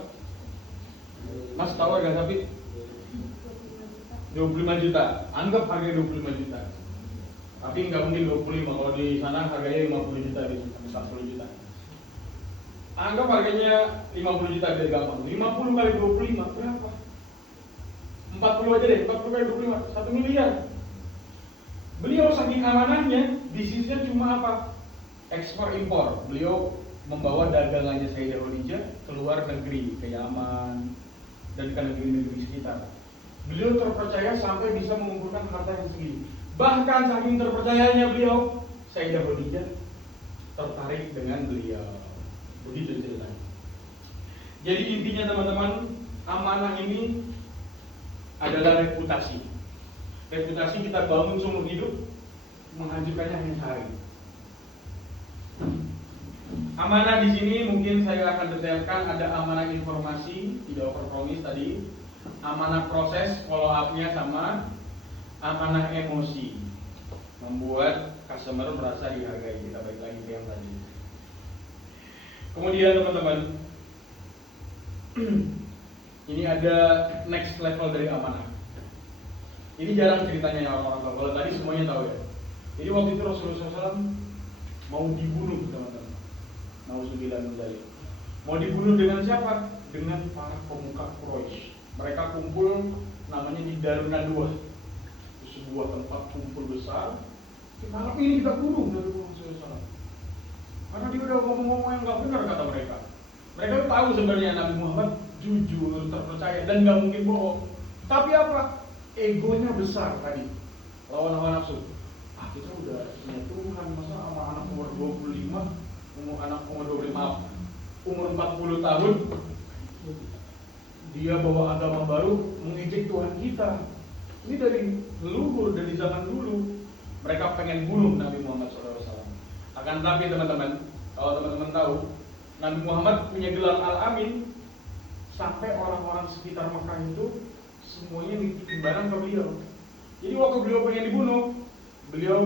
Mas tahu harga sapi? 25 juta. Anggap harganya 25 juta. Tapi nggak mungkin 25, kalau di sana harganya 50 juta, di 40 juta. Anggap harganya 50 juta biar gampang. 50 kali 25 berapa? 40 aja deh, 40 kali 25, 1 miliar. Beliau saking amanahnya, bisnisnya cuma apa? Ekspor impor. Beliau membawa dagangannya Sayyidah Khadijah ke luar negeri, ke Yaman dan ke negeri-negeri sekitar. Beliau terpercaya sampai bisa mengumpulkan harta yang segini. Bahkan saking terpercayanya beliau, Sayyidah Khadijah tertarik dengan beliau. Begitu ceritanya. Jadi intinya teman-teman, amanah ini adalah reputasi. Reputasi kita bangun seumur hidup, menghancurkannya hanya sehari. Amanah di sini mungkin saya akan detailkan. Ada amanah informasi, tidak overpromise tadi. Amanah proses, follow up-nya, sama amanah emosi, membuat customer merasa dihargai. Kita balik lagi ke yang tadi. Kemudian teman-teman, ini ada next level dari amanah. Ini jarang ceritanya yang orang-orang tahu. Kalau tadi semuanya tahu ya. Jadi waktu itu Rasulullah SAW mau dibunuh, teman-teman. Nauzubillah min dzalik. Mau dibunuh dengan siapa? Dengan para pemuka Quraisy. Mereka kumpul, namanya di Darun Nadwa, sebuah tempat kumpul besar. Malam ini kita bunuh Nabi Muhammad SAW. Karena dia udah ngomong-ngomong yang nggak benar, kata mereka. Mereka tahu sebenarnya Nabi Muhammad jujur, terpercaya, dan nggak mungkin bohong. Tapi apa? Egonya besar tadi, lawan hawa nafsu. Kita udah punya Tuhan, masa sama anak umur 25, anak umur 25, umur 40 tahun, dia bawa agama baru, mengejek Tuhan kita. Ini dari leluhur, dari zaman dulu. Mereka pengen bunuh Nabi Muhammad SAW. Akan tapi teman-teman, kalau teman-teman tahu, Nabi Muhammad punya gelar Al-Amin, sampai orang-orang sekitar Mekah itu semuanya nitipin barang ke beliau. Jadi waktu beliau pengen dibunuh, beliau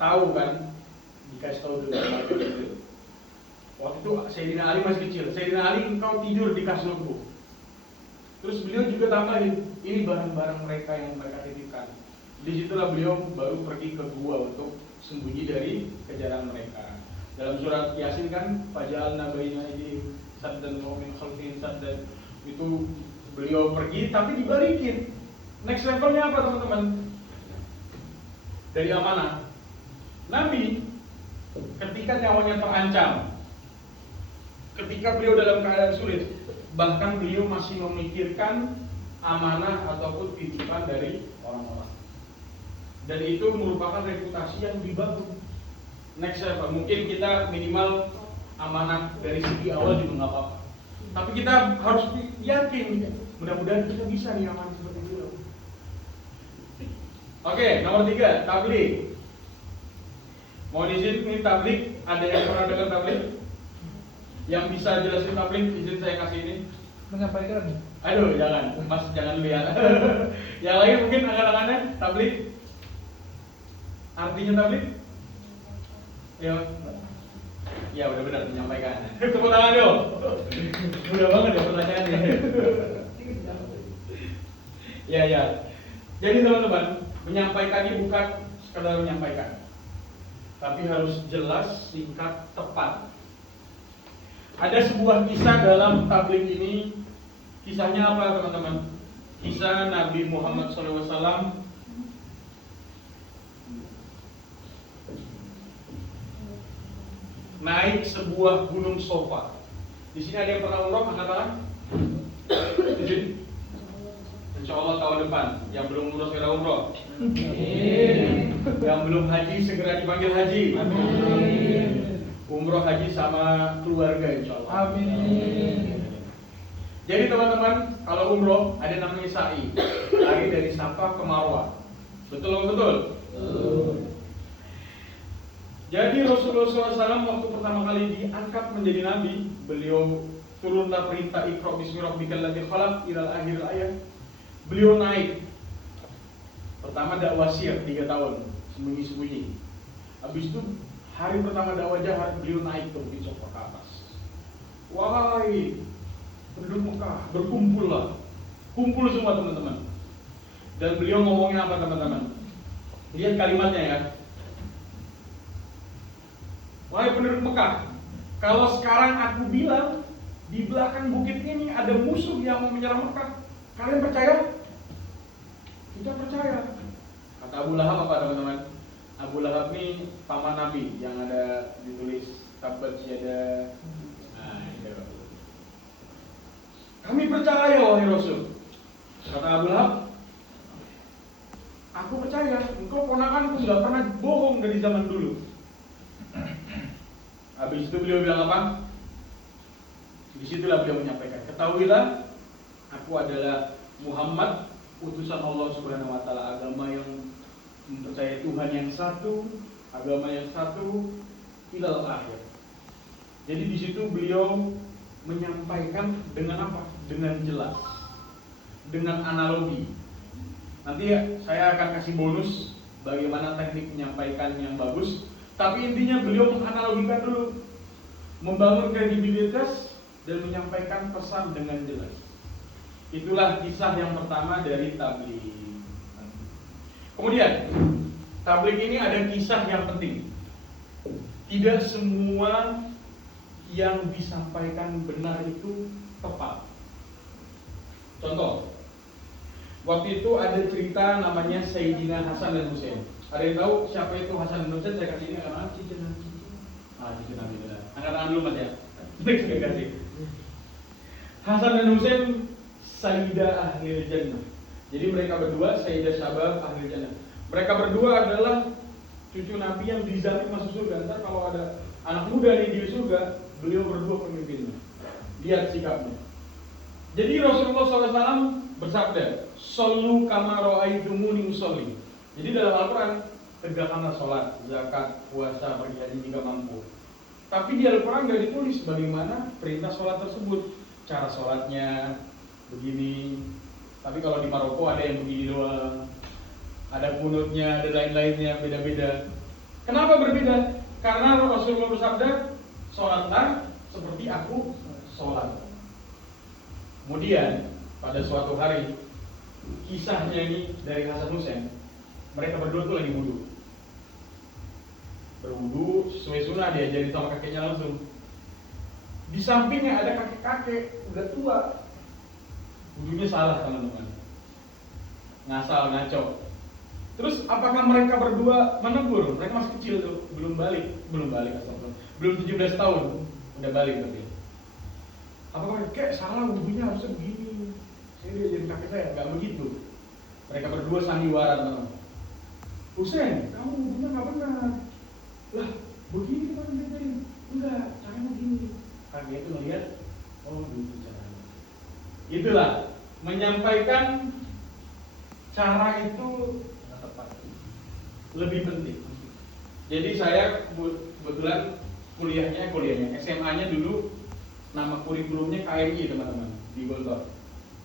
tahu kan, dikasih tahu dulu. Waktu itu Sayyidina Ali masih kecil. Sayyidina Ali, engkau tidur di kasurku. Terus beliau juga tambahin, ini barang-barang mereka yang mereka titipkan. Disitulah beliau baru pergi ke gua untuk sembunyi dari kejaran mereka. Dalam surat Yasin kan, faja'alna baina aydihim saddan wa min khalfihim saddan. Itu beliau pergi tapi dibalikin. Next levelnya apa teman-teman? Dari amanah, Nabi ketika nyawanya terancam, ketika beliau dalam keadaan sulit, bahkan beliau masih memikirkan amanah ataupun titipan dari orang-orang. Dan itu merupakan reputasi yang dibangun. Next level, mungkin kita minimal amanah dari segi awal juga nggak apa-apa. Tapi kita harus yakin, mudah-mudahan kita bisa nih amanah seperti itu. Oke, nomor 3, tabligh. Mau izin ini tabligh, ada yang pernah dengar tabligh? Yang bisa jelasin tabligh, izin saya kasih ini. Menyampaikan. Aduh, jangan, Mas jangan lihat. Yang lain mungkin akan-akannya tabligh. Artinya tabligh? Ya udah benar menyampaikan. Tepuk tangan dong. Mudah banget ya pertanyaannya. Ya. Jadi teman-teman, menyampaikannya bukan sekadar menyampaikan. tapi harus jelas, singkat, tepat. Ada sebuah kisah dalam tabligh ini. Kisahnya apa teman-teman? Kisah Nabi Muhammad SAW naik sebuah gunung Sofa. Di sini ada yang pernah umroh, angkat tangan? Insya Allah tahun depan. Yang belum umroh segera umroh. Yang belum haji segera dipanggil haji. Umroh haji sama keluarga insya Allah. Jadi teman-teman, kalau umroh ada namanya sa'i, lari dari Safa ke Marwah. Betul? Jadi Rasulullah SAW waktu pertama kali diangkat menjadi nabi, beliau turunlah perintah Iqra bismi rabbikal ladzi khalaq ila akhir ayat. Beliau naik. Pertama dakwah sir 3 tahun, sembunyi-sembunyi. Habis itu hari pertama dakwah jahar beliau naik tuh di Sofa ke atas. Wahai penduduk Mekah, berkumpullah. Kumpul semua teman-teman. Dan beliau ngomongin apa teman-teman? Lihat kalimatnya ya. Wahai penduduk Mekah, kalau sekarang aku bilang di belakang bukit ini ada musuh yang mau menyerang Mekah, kalian percaya? Tidak percaya. Kata Abu Lahab apa teman-teman? Abu Lahab ini paman Nabi yang ada ditulis tabbat yada. Nah, itu. Kami percaya wahai Rasul. Kata Abu Lahab, aku percaya. Engkau ponakanku nggak pernah bohong dari zaman dulu. Habis itu beliau bilang apa? Disitulah beliau menyampaikan, ketahuilah, aku adalah Muhammad, utusan Allah Subhanahu Wa Taala, agama yang mempercayai Tuhan yang satu, agama yang satu, ilal akhir. Jadi di situ beliau menyampaikan dengan apa? Dengan jelas, dengan analogi. Nanti saya akan kasih bonus bagaimana teknik menyampaikan yang bagus. Tapi intinya beliau menganalogikan dulu, membangun kredibilitas dan menyampaikan pesan dengan jelas. Itulah kisah yang pertama dari tabligh. Kemudian tabligh ini ada kisah yang penting. Tidak semua yang disampaikan benar itu tepat. Contoh, waktu itu ada cerita namanya Sayyidina Hasan dan Husain. Ada yang tahu siapa itu Hasan dan Husain? Saya kasih ini karena cincin. Cincin Nabi benar. Angkat tangan dulu Mas ya. Saya kasih. Hasan dan Husain Sayyidah Ahlil Jannah. Jadi mereka berdua Sayyidah Syabab Ahlil Jannah. Mereka berdua adalah cucu Nabi yang dijamin masuk surga. Ntar kalau ada anak muda nih di surga, beliau berdua pemimpinnya. Lihat sikapnya. Jadi Rasulullah SAW bersabda, "Shollu kama ra'aitumuni usolli." Jadi dalam Al-Quran, tegakkanlah sholat, zakat, puasa, pergi haji jika mampu. Tapi di Al-Quran gak ditulis bagaimana perintah sholat tersebut. Cara sholatnya begini. Tapi kalau di Maroko ada yang begini doang, ada kunutnya, ada lain-lainnya, beda-beda. Kenapa berbeda? Karena Rasulullah bersabda, sholatlah seperti aku sholat. Kemudian pada suatu hari, kisahnya ini dari Hasan Husain. Mereka berdua tuh lagi wudhu. Berwudhu sesuai sunnah, diajari sama kakeknya langsung. Di sampingnya ada kakek-kakek udah tua. Wudhunya salah teman-teman, ngasal, ngaco. Terus apakah mereka berdua menegur? Mereka masih kecil tuh, belum balik astagfirullah. Belum 17 tahun, udah balik tapi. Apakah kayak salah wudhunya harusnya begini? Saya diajarin kakek saya, nggak begitu. Mereka berdua sandiwara teman-teman. Husain, kamu wudhunya nggak benar. Lah, begini kan diajarin. Enggak, caranya begini. Kakek itu ngeliat, oh begitu caranya. Itulah, menyampaikan cara itu tepat, lebih penting. Jadi saya kebetulan kuliahnya SMA-nya dulu nama kurikulumnya KMI teman-teman di Golkar.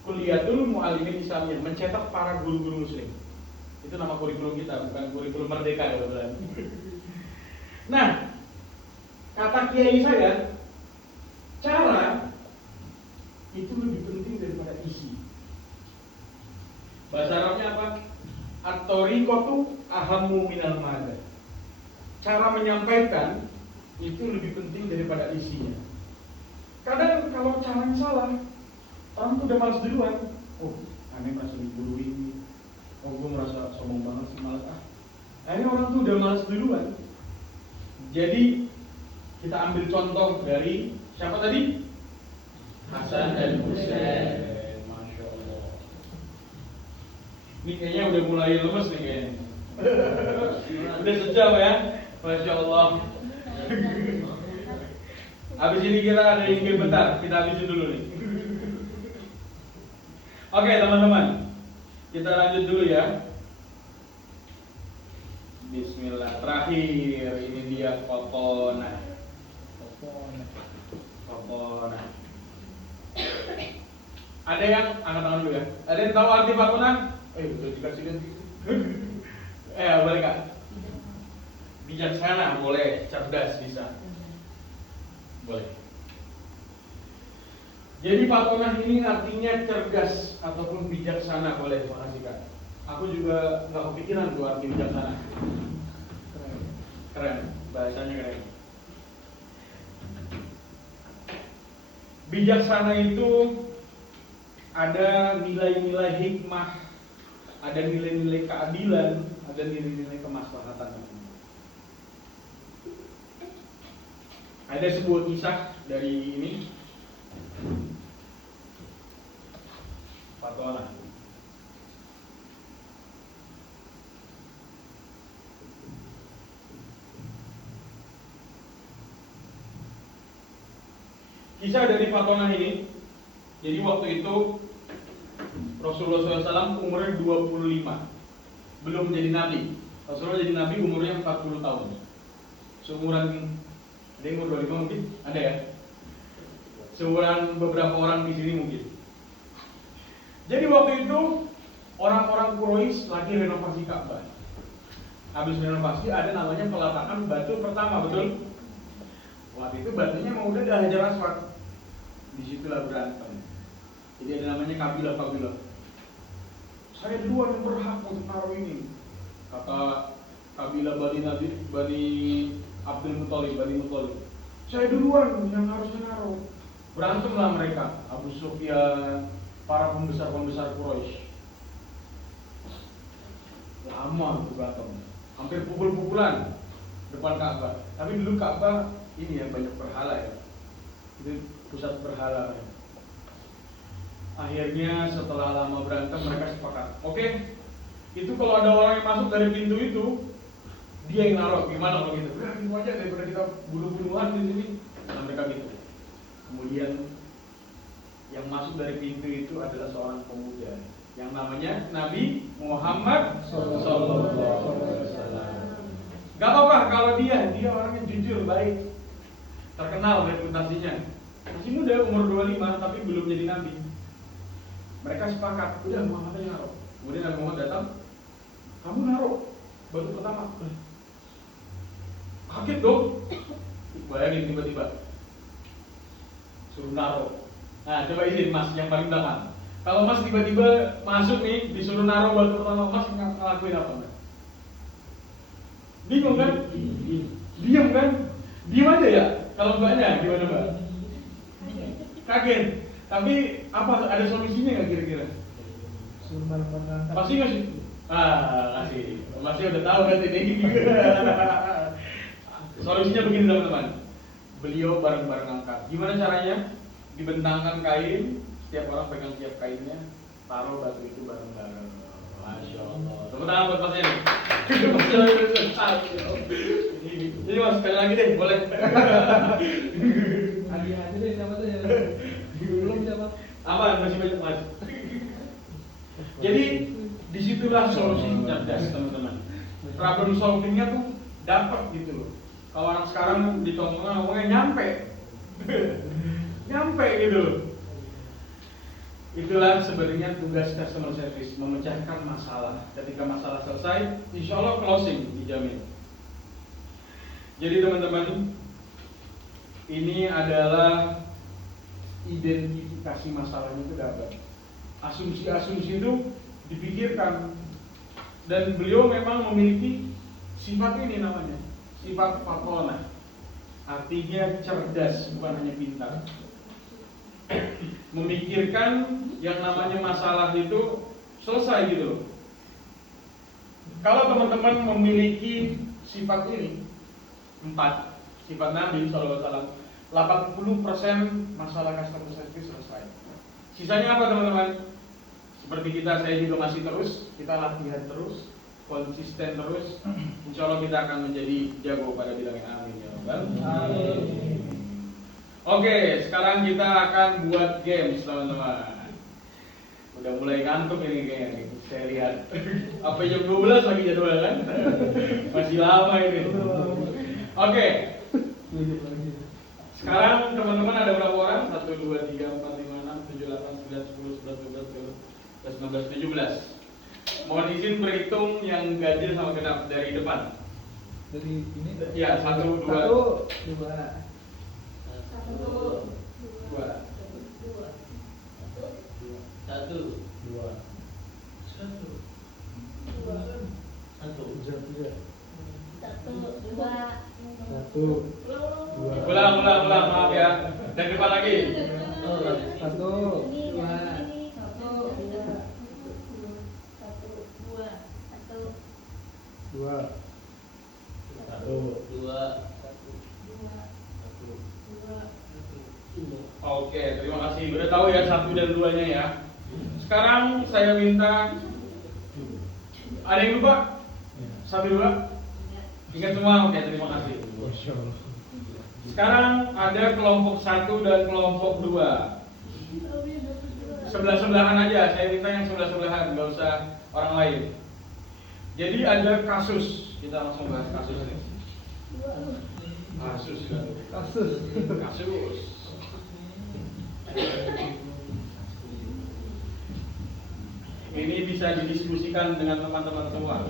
Kuliah dulu Mu'allimin Islamiyah, mencetak para guru-guru muslim. Itu nama kurikulum kita, bukan kurikulum Merdeka kebetulan. Nah, kata kiai saya, cara itu lebih penting daripada isi. Bahasa Arabnya apa? At-tariqatu ahammu minal mada. cara menyampaikan itu lebih penting daripada isinya. Kadang kalau caranya salah, orang tuh udah malas duluan. Oh, aneh merasa digurui. Oh, gue merasa sombong banget sih, malas akhirnya orang tuh udah malas duluan. Jadi kita ambil contoh dari siapa tadi? Hasan dan Husain. Masya Allah. Ini kayaknya udah mulai lemes nih kayaknya. Udah sejam ya, Masya Allah. Habis ini kita ada yang game bentar, kita habisin dulu nih. Oke teman-teman, kita lanjut dulu ya. Bismillah. Terakhir ini dia Fatona. Ada yang angkat tangan dulu ya? Ada yang tahu arti Fatona? Udah dikasih ganti. Boleh kak? Bijaksana boleh, cerdas bisa. Boleh. Jadi Fatona ini artinya cerdas ataupun bijaksana, boleh. Makasih kak. Aku juga nggak kepikiran tuh arti bijaksana. Keren, bahasanya keren. Bijaksana itu ada nilai-nilai hikmah, ada nilai-nilai keadilan, ada nilai-nilai kemaslahatan. Ada sebuah kisah dari ini Fatona. Kisah dari Fatona ini, jadi waktu itu Rasulullah SAW umurnya 25, belum jadi nabi. Rasulullah jadi nabi umurnya 40 tahun. Seumuran, ada yang umur 25 mungkin? Ada ya? Seumuran beberapa orang di sini mungkin. Jadi waktu itu orang-orang Quraisy lagi renovasi Ka'bah. Habis renovasi ada namanya peletakan batu pertama, betul? Waktu itu batunya mau udah ada Hajar Aswad. Disitulah berantem. Jadi ada namanya kabilah-kabilah. Saya duluan yang berhak untuk naruh ini. Kata kabilah Bani Abdul Muthalib, Bani Muthalib. Saya duluan yang harusnya naruh. Berantemlah mereka. Abu Sufyan, para pembesar-pembesar Quraisy. Lama itu berantem. Hampir pukul-pukulan depan Ka'bah. Tapi dulu Ka'bah ini ya banyak berhala ya. Itu pusat berhala. Akhirnya setelah lama berantem mereka sepakat. Oke, itu kalau ada orang yang masuk dari pintu itu, dia yang naruh. Gimana kalau gitu? Ya gitu aja daripada kita bunuh-bunuhan di sini. Nah, mereka gitu. Kemudian yang masuk dari pintu itu adalah seorang pemuda yang namanya Nabi Muhammad Sallallahu Alaihi Wasallam. Gak apa-apa kalau dia orangnya jujur, baik, terkenal reputasinya. Masih muda, umur 25, tapi belum jadi nabi. Mereka sepakat, udah Muhammad yang naruh. Kemudian Nabi Muhammad datang, kamu naruh batu pertama. Kaget dong. Bayangin tiba-tiba suruh naruh. Nah, coba izin Mas yang paling belakang. Kalau Mas tiba-tiba masuk nih, disuruh naruh batu pertama, Mas ngelakuin apa? Bingung kan? Diam kan? Diam aja ya? Kalau mbaknya gimana mbak? Kaget. Tapi apa ada solusinya nggak kira-kira? Pasti nggak sih? Kasih. Pasti udah tahu kan ini. Solusinya begini teman-teman. Beliau bareng-bareng angkat. Gimana caranya? Dibentangkan kain, setiap orang pegang setiap kainnya, taruh batu itu bareng-bareng. Masya Allah. Tepuk tangan buat Mas ini. Jadi Mas sekali lagi deh, boleh. Hadiah aja deh siapa tuh ya? Belum siapa? Apa masih banyak Mas? Jadi disitulah solusi cerdas teman-teman. Problem solvingnya tuh dapat gitu loh. Kalau anak sekarang di tongkrongan ngomongnya nyampe gitu loh. Itulah sebenarnya tugas customer service, memecahkan masalah. Ketika masalah selesai, insya Allah closing dijamin. Jadi teman-teman, ini adalah identifikasi masalahnya itu dapat. Asumsi-asumsi itu dipikirkan. Dan beliau memang memiliki sifat ini namanya, sifat fatona. Artinya cerdas, bukan hanya pintar. Memikirkan yang namanya masalah itu selesai gitu. Kalau teman-teman memiliki sifat ini 4 sifat Nabi SAW, 80% masalah customer service selesai. Sisanya apa teman-teman? Seperti kita, saya juga masih terus, kita latihan terus, konsisten terus. Insya Allah kita akan menjadi jago pada bidang amin ya Rabbal. Oke, sekarang kita akan buat games teman-teman. Udah mulai ngantuk ini kayaknya, saya lihat. Apa jam 12 lagi jadwal kan? Masih lama ini. Oke. Sekarang teman-teman ada berapa orang? 1, 2, 3, 4, 5, 6, 7, 8, 9, 10, 11, 12, 13, 14, 15, 16, 17. Mohon izin berhitung yang ganjil sama genap dari depan. Dari ini? Ya, 1, 2, 1, 2. 2. Satu. Ulang, maaf ya. Dari depan lagi. 2. Oke, terima kasih. Udah tahu ya 1 dan 2-nya ya. Sekarang saya minta, ada yang lupa? 1, 2. Ingat semua? Oke, terima kasih. Sekarang ada kelompok 1 dan kelompok 2. Sebelah-sebelahan aja, saya minta yang sebelah-sebelahan, nggak usah orang lain. Jadi ada kasus, kita langsung bahas kasus nih. Kasus. Ini bisa didiskusikan dengan teman-teman semua.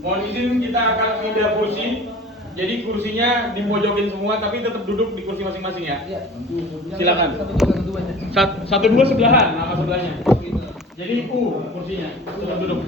Mohon izin kita akan pindah kursi. Jadi kursinya dipojokin semua, tapi tetap duduk di kursi masing-masing ya. Silakan. 1, 2 sebelahan, nama sebelahnya. Jadi kursinya tetap duduk.